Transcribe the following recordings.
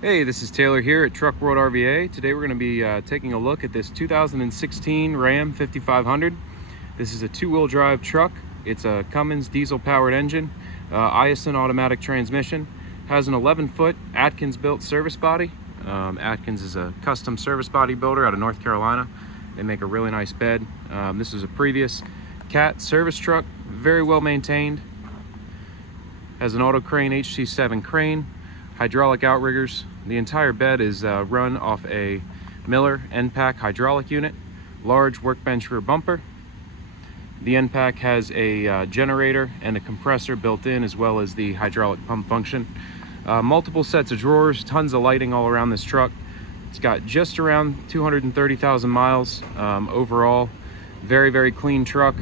Hey, this is Taylor here at Truck World RVA. Today we're going to be taking a look at this 2016 Ram 5500. This is a two-wheel drive truck. It's a Cummins diesel-powered engine, Aisin automatic transmission. Has an 11-foot Adkins built service body. Adkins is a custom service body builder out of North Carolina. They make a really nice bed. This is a previous CAT service truck, very well maintained. Has an auto crane HC7 crane, hydraulic outriggers. The entire bed is run off a Miller EnPak hydraulic unit, large workbench rear bumper. The EnPak has a generator and a compressor built in, as well as the hydraulic pump function. Multiple sets of drawers, tons of lighting all around this truck. It's got just around 230,000 miles overall. Very, very clean truck.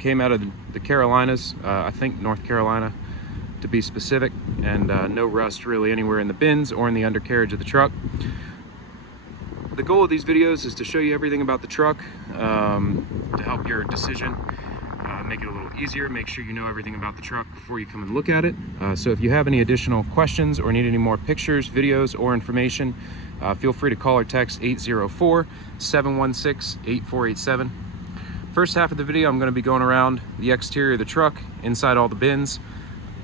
Came out of the Carolinas, I think North Carolina, to be specific, and no rust really anywhere in the bins or in the undercarriage of the truck. The goal of these videos is to show you everything about the truck, to help your decision, make it a little easier, make sure you know everything about the truck before you come and look at it. So if you have any additional questions or need any more pictures, videos, or information, feel free to call or text 804-716-8487. First half of the video, I'm going to be going around the exterior of the truck, inside all the bins,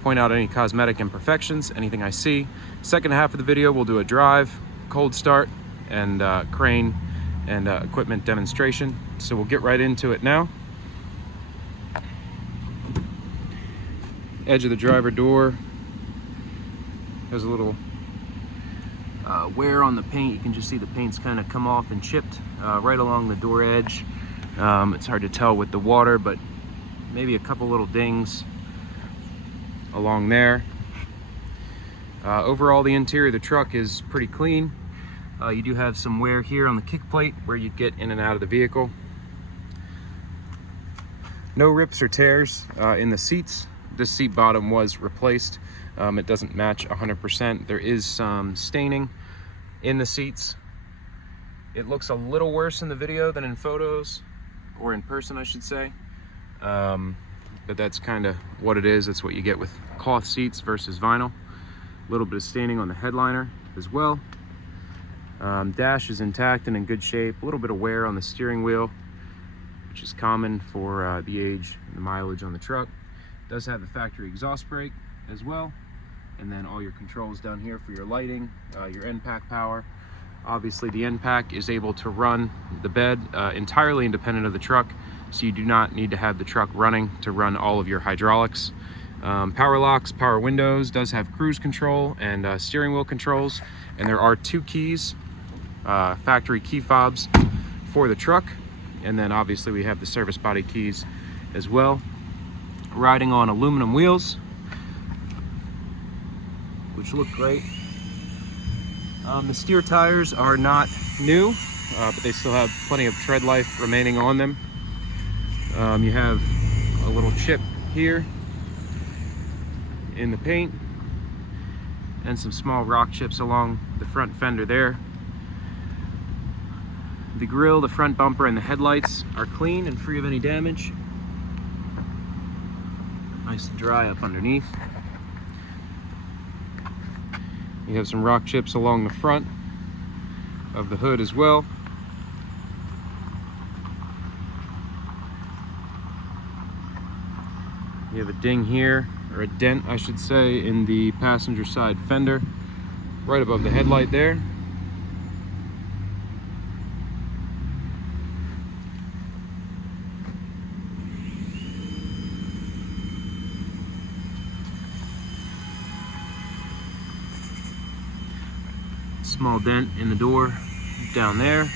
point out any cosmetic imperfections, anything I see. Second half of the video, we'll do a drive, cold start, and crane and equipment demonstration. So we'll get right into it now. Edge of the driver door. There's a little wear on the paint. You can just see the paint's kind of come off and chipped right along the door edge. It's hard to tell with the water, but maybe a couple little dings along there. Overall, the interior of the truck is pretty clean. You do have some wear here on the kick plate where you'd get in and out of the vehicle. No rips or tears in the seats. This seat bottom was replaced. It doesn't match 100%. There is some staining in the seats. It looks a little worse in the video than in photos, or in person I should say. But that's kind of what it is. That's what you get with cloth seats versus vinyl. A little bit of staining on the headliner as well. Dash is intact and in good shape. A little bit of wear on the steering wheel, which is common for the age and the mileage on the truck. It does have the factory exhaust brake as well. And then all your controls down here for your lighting, your EnPak power. Obviously the EnPak is able to run the bed entirely independent of the truck, so you do not need to have the truck running to run all of your hydraulics. Power locks, power windows, does have cruise control and steering wheel controls, and there are two keys, factory key fobs for the truck, and then obviously we have the service body keys as well. Riding on aluminum wheels, which look great. The steer tires are not new, but they still have plenty of tread life remaining on them. You have a little chip here in the paint and some small rock chips along the front fender there. The grille, the front bumper, and the headlights are clean and free of any damage. Nice and dry up underneath. You have some rock chips along the front of the hood as well. You have a ding here, or a dent I should say, in the passenger side fender, right above the headlight there. Small dent in the door down there.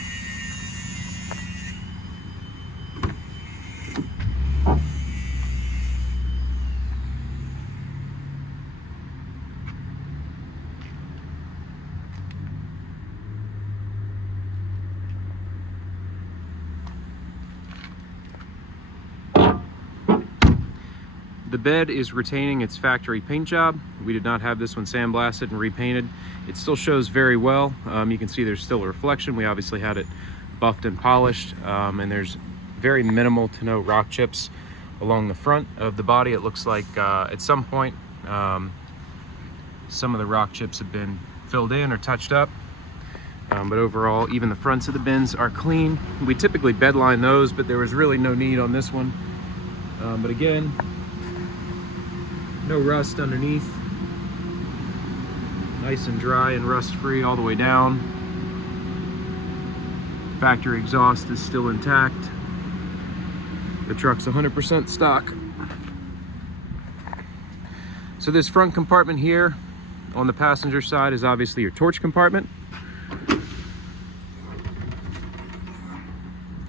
The bed is retaining its factory paint job. We did not have this one sandblasted and repainted. It still shows very well. You can see there's still a reflection. We obviously had it buffed and polished, and there's very minimal to no rock chips along the front of the body. It looks like at some point some of the rock chips have been filled in or touched up. But overall, even the fronts of the bins are clean. We typically bed line those, but there was really no need on this one. But again, no rust underneath. Nice and dry and rust free all the way down. Factory exhaust is still intact. The truck's 100% stock. So this front compartment here on the passenger side is obviously your torch compartment.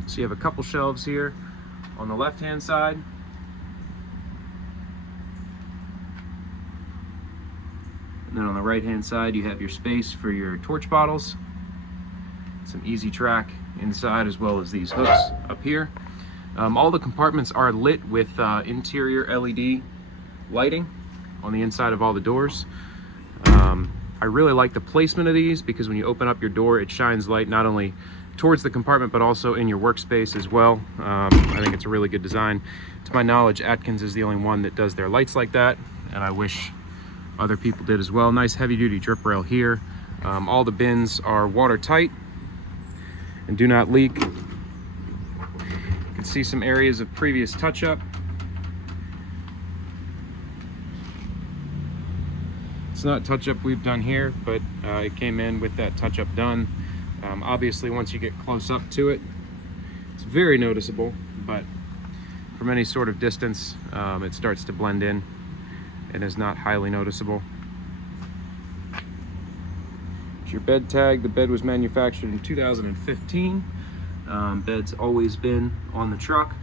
So you have a couple shelves here on the left-hand side. And then on the right-hand side, you have your space for your torch bottles. Some easy track inside, as well as these hooks up here. All the compartments are lit with interior LED lighting on the inside of all the doors. I really like the placement of these because when you open up your door, it shines light not only towards the compartment, but also in your workspace as well. I think it's a really good design. To my knowledge, Adkins is the only one that does their lights like that, and I wish other people did as well. Nice heavy duty drip rail here. All the bins are watertight and do not leak. You can see some areas of previous touch-up. It's not touch-up we've done here, but it came in with that touch-up done. Obviously, once you get close up to it, it's very noticeable, but from any sort of distance, it starts to blend in and is not highly noticeable. It's your bed tag. The bed was manufactured in 2015. Bed's always been on the truck.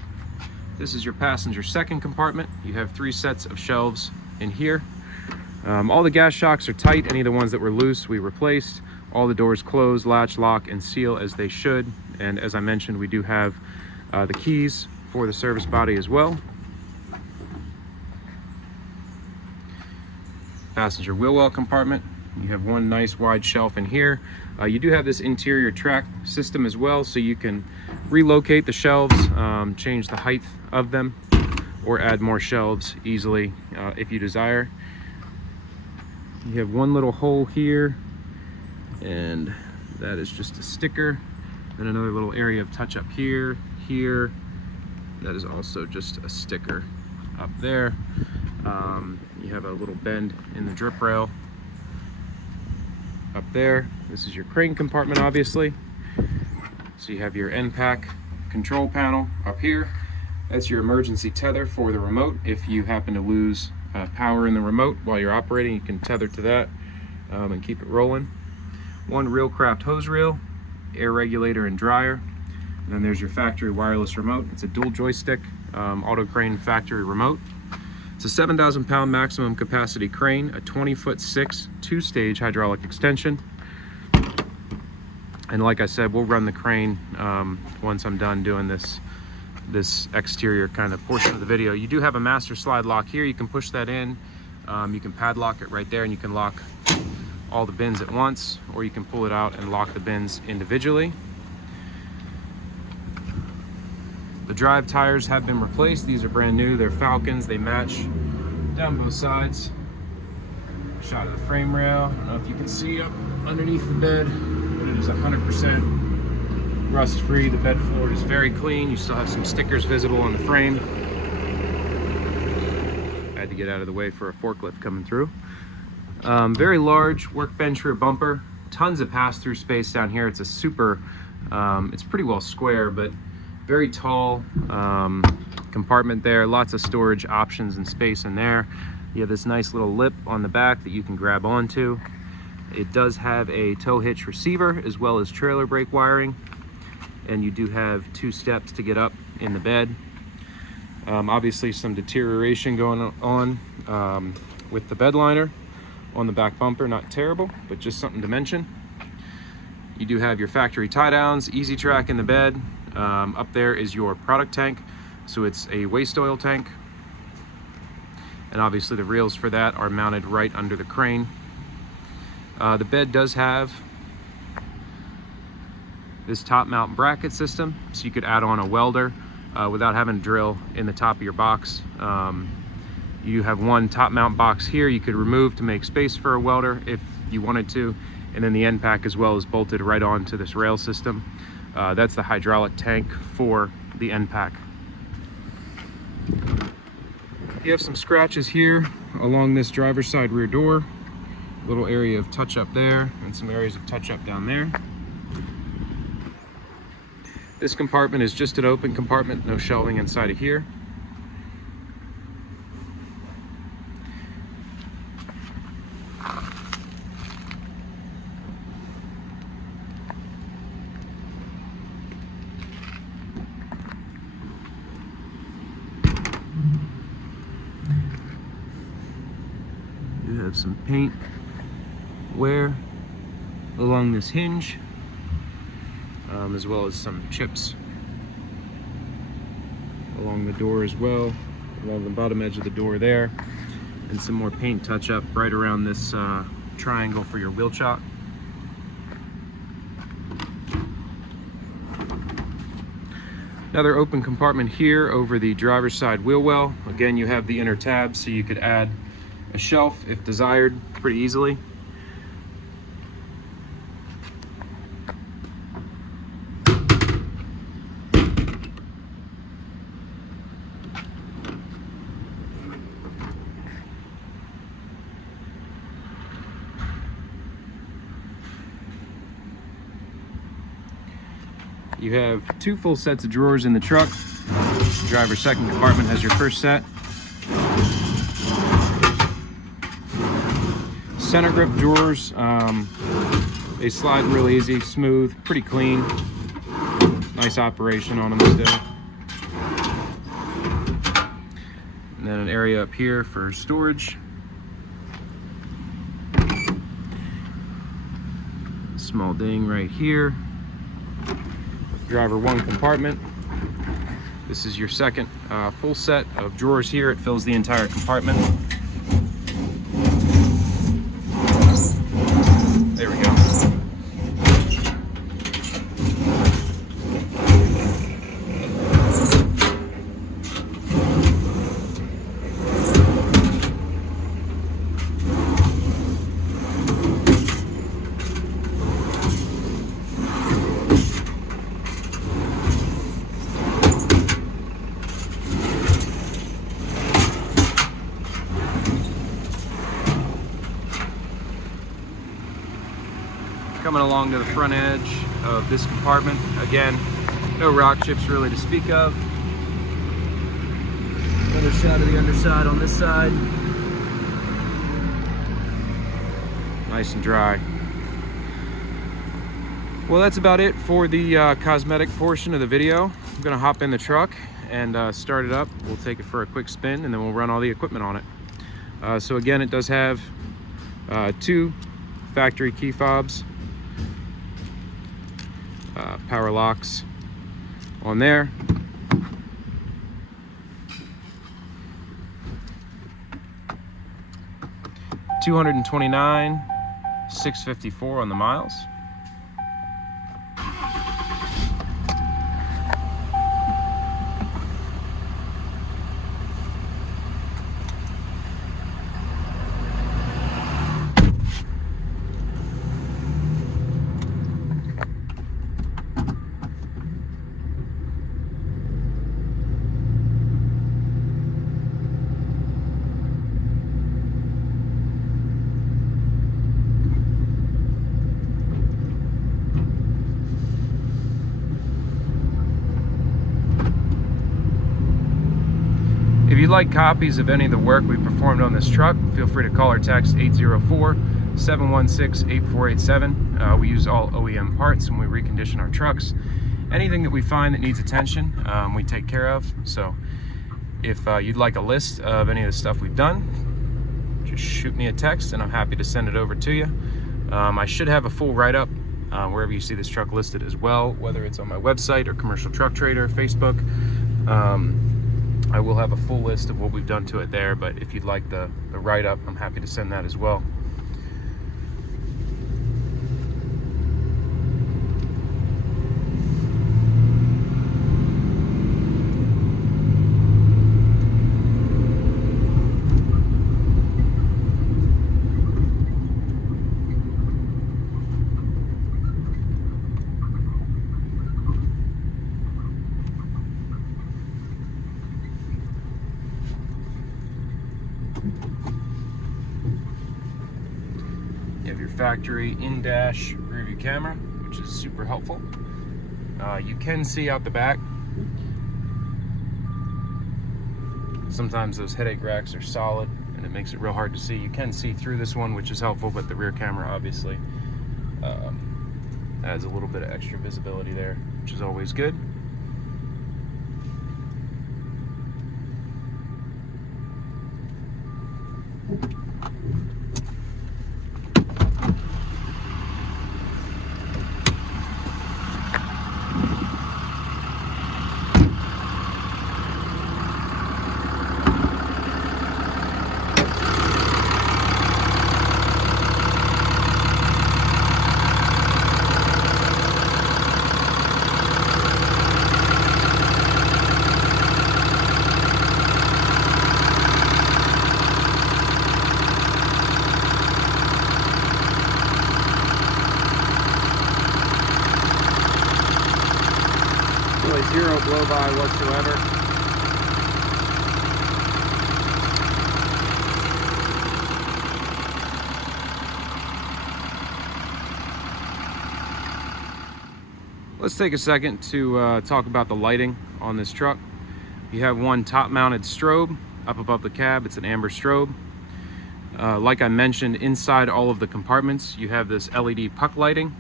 This is your passenger second compartment. You have 3 sets of shelves in here. All the gas shocks are tight. Any of the ones that were loose, we replaced. All the doors close, latch, lock, and seal as they should. And as I mentioned, we do have the keys for the service body as well. Passenger wheel well compartment. You have one nice wide shelf in here. You do have this interior track system as well, so you can relocate the shelves, change the height of them, or add more shelves easily if you desire. You have one little hole here, and that is just a sticker. Then another little area of touch up here, here. That is also just a sticker up there. You have a little bend in the drip rail up there. This is your crane compartment, obviously. So you have your EnPak control panel up here. That's your emergency tether for the remote. If you happen to lose power in the remote while you're operating, you can tether to that and keep it rolling. One Reelcraft hose reel, air regulator and dryer. And then there's your factory wireless remote. It's a dual joystick auto crane factory remote. It's a 7,000 pound maximum capacity crane, a 20'6" 2-stage hydraulic extension. And like I said, we'll run the crane once I'm done doing this exterior kind of portion of the video. You do have a master slide lock here. You can push that in. You can padlock it right there, and you can lock all the bins at once, or you can pull it out and lock the bins individually. The drive tires have been replaced. These are brand new. They're Falcons. They match down both sides. Shot of the frame rail. I don't know if you can see up underneath the bed, but it is 100% rust free. The bed floor is very clean. You still have some stickers visible on the frame. I had to get out of the way for a forklift coming through. Very large workbench rear bumper. Tons of pass-through space down here. It's a super, it's pretty well square, but very tall compartment there. Lots of storage options and space in there. You have this nice little lip on the back that you can grab onto. It does have a tow hitch receiver as well as trailer brake wiring. And you do have 2 steps to get up in the bed. Obviously some deterioration going on with the bed liner on the back bumper. Not terrible, but just something to mention. You do have your factory tie downs, easy track in the bed. Up there is your product tank. So it's a waste oil tank. And obviously the reels for that are mounted right under the crane. The bed does have this top mount bracket system, so you could add on a welder without having to drill in the top of your box. You have one top mount box here you could remove to make space for a welder if you wanted to, and then the EnPak as well is bolted right onto this rail system. That's the hydraulic tank for the EnPak. You have some scratches here along this driver's side rear door, little area of touch up there and some areas of touch up down there. This compartment is just an open compartment, no shelving inside of here. You have some paint wear along this hinge, as well as some chips along the door as well, along the bottom edge of the door there, and some more paint touch up right around this triangle for your wheel chock. Another open compartment here over the driver's side wheel well. Again, you have the inner tab, so you could add a shelf if desired pretty easily. You have two full sets of drawers in the truck. The driver's second compartment has your first set. Center grip drawers, they slide real easy, smooth, pretty clean. Nice operation on them still. And then an area up here for storage. Small ding right here. Driver one compartment. This is your second full set of drawers here. It fills the entire compartment. There we go. Coming along to the front edge of this compartment. Again, no rock chips really to speak of. Another shot of the underside on this side. Nice and dry. Well, that's about it for the cosmetic portion of the video. I'm gonna hop in the truck and start it up. We'll take it for a quick spin and then we'll run all the equipment on it. So again, it does have two factory key fobs. Power locks on there. $229, $654 on the miles. If you'd like copies of any of the work we performed on this truck, feel free to call or text 804-716-8487. We use all OEM parts when we recondition our trucks. Anything that we find that needs attention, we take care of. So if you'd like a list of any of the stuff we've done, just shoot me a text and I'm happy to send it over to you. I should have a full write-up wherever you see this truck listed as well, whether it's on my website or Commercial Truck Trader, Facebook. I will have a full list of what we've done to it there, but if you'd like the write-up, I'm happy to send that as well. You have your factory in-dash rear view camera, which is super helpful. You can see out the back. Sometimes those headache racks are solid and it makes it real hard to see. You can see through this one, which is helpful, but the rear camera obviously adds a little bit of extra visibility there, which is always good. Really zero blow by whatsoever. Let's take a second to talk about the lighting on this truck. You have one top-mounted strobe up above the cab. It's an amber strobe. Like I mentioned, inside all of the compartments, you have this LED puck lighting.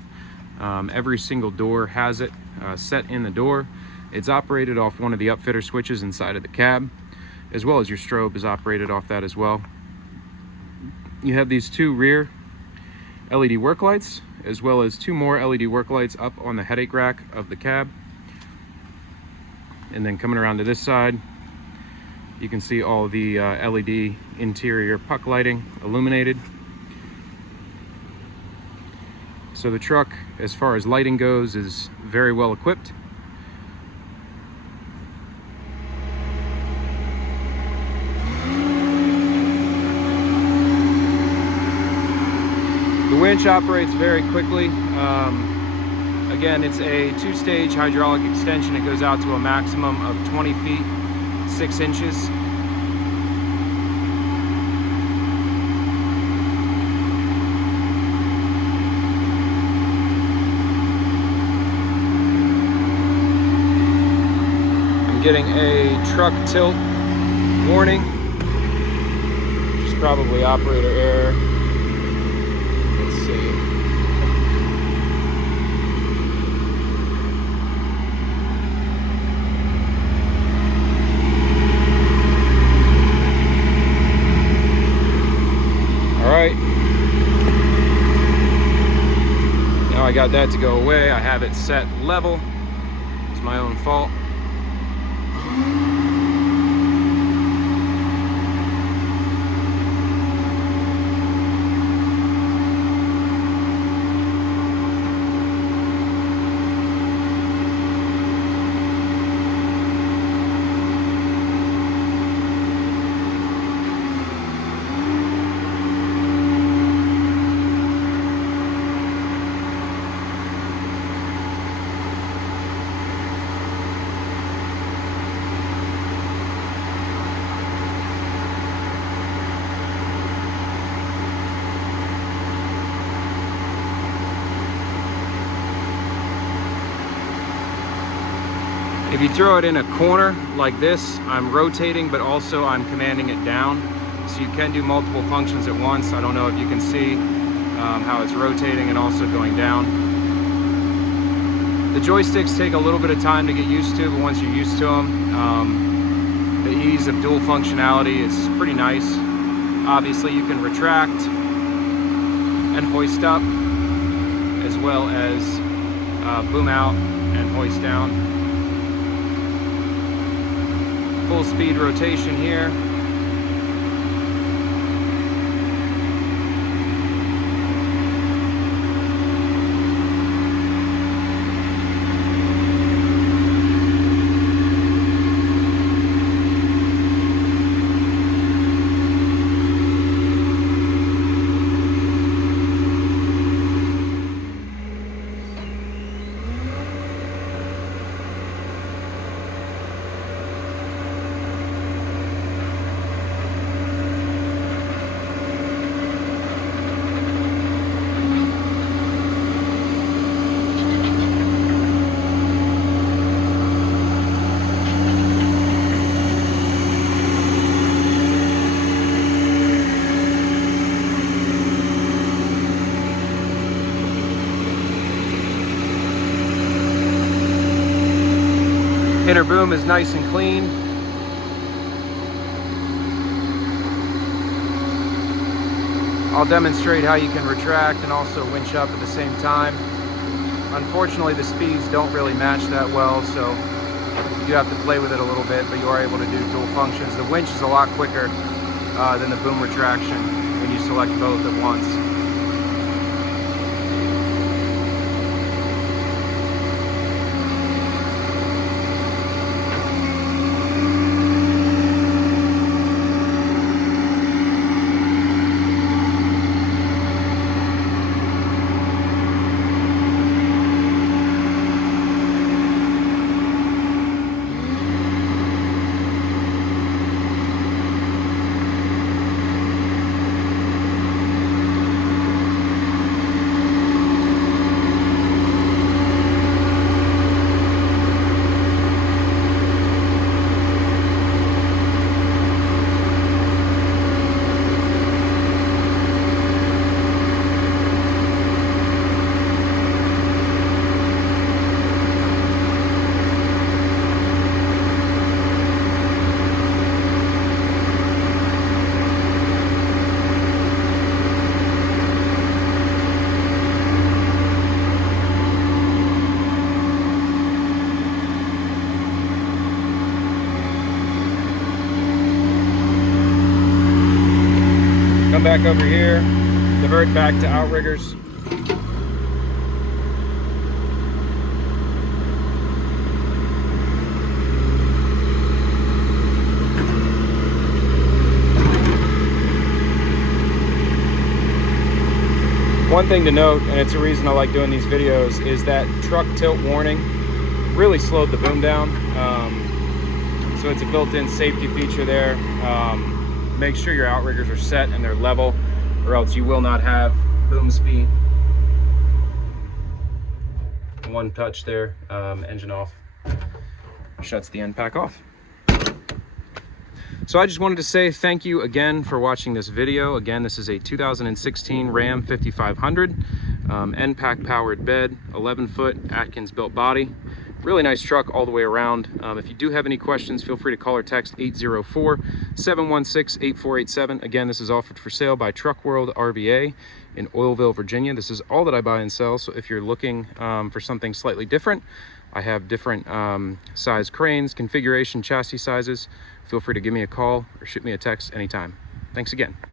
Every single door has it set in the door. It's operated off one of the upfitter switches inside of the cab, as well as your strobe is operated off that as well. You have these two rear LED work lights, as well as two more LED work lights up on the headache rack of the cab. And then coming around to this side, you can see all the LED interior puck lighting illuminated. So the truck, as far as lighting goes, is very well equipped. The winch operates very quickly. Again, it's a two-stage hydraulic extension. It goes out to a maximum of 20 feet, 6 inches. I'm getting a truck tilt warning, which is probably operator error. Let's see. All right. Now I got that to go away. I have it set level. It's my own fault. If you throw it in a corner like this, I'm rotating, but also I'm commanding it down. So you can do multiple functions at once. I don't know if you can see how it's rotating and also going down. The joysticks take a little bit of time to get used to, but once you're used to them, the ease of dual functionality is pretty nice. Obviously, you can retract and hoist up, as well as boom out and hoist down. Full speed rotation here. Inner boom is nice and clean. I'll demonstrate how you can retract and also winch up at the same time. Unfortunately, the speeds don't really match that well, so you do have to play with it a little bit, but you are able to do dual functions. The winch is a lot quicker than the boom retraction when you select both at once. Come back over here, divert back to outriggers. One thing to note, and it's a reason I like doing these videos, is that truck tilt warning really slowed the boom down. So it's a built-in safety feature there. Make sure your outriggers are set and they're level, or else you will not have boom speed. One touch there, engine off, shuts the EnPak off. So I just wanted to say thank you again for watching this video. Again, this is a 2016 Ram 5500, EnPak powered bed, 11-foot Adkins built body. Really nice truck all the way around. If you do have any questions, feel free to call or text 804-716-8487. Again, this is offered for sale by Truck World RVA in Oilville, Virginia. This is all that I buy and sell, so if you're looking for something slightly different, I have different size cranes, configuration, chassis sizes. Feel free to give me a call or shoot me a text anytime. Thanks again.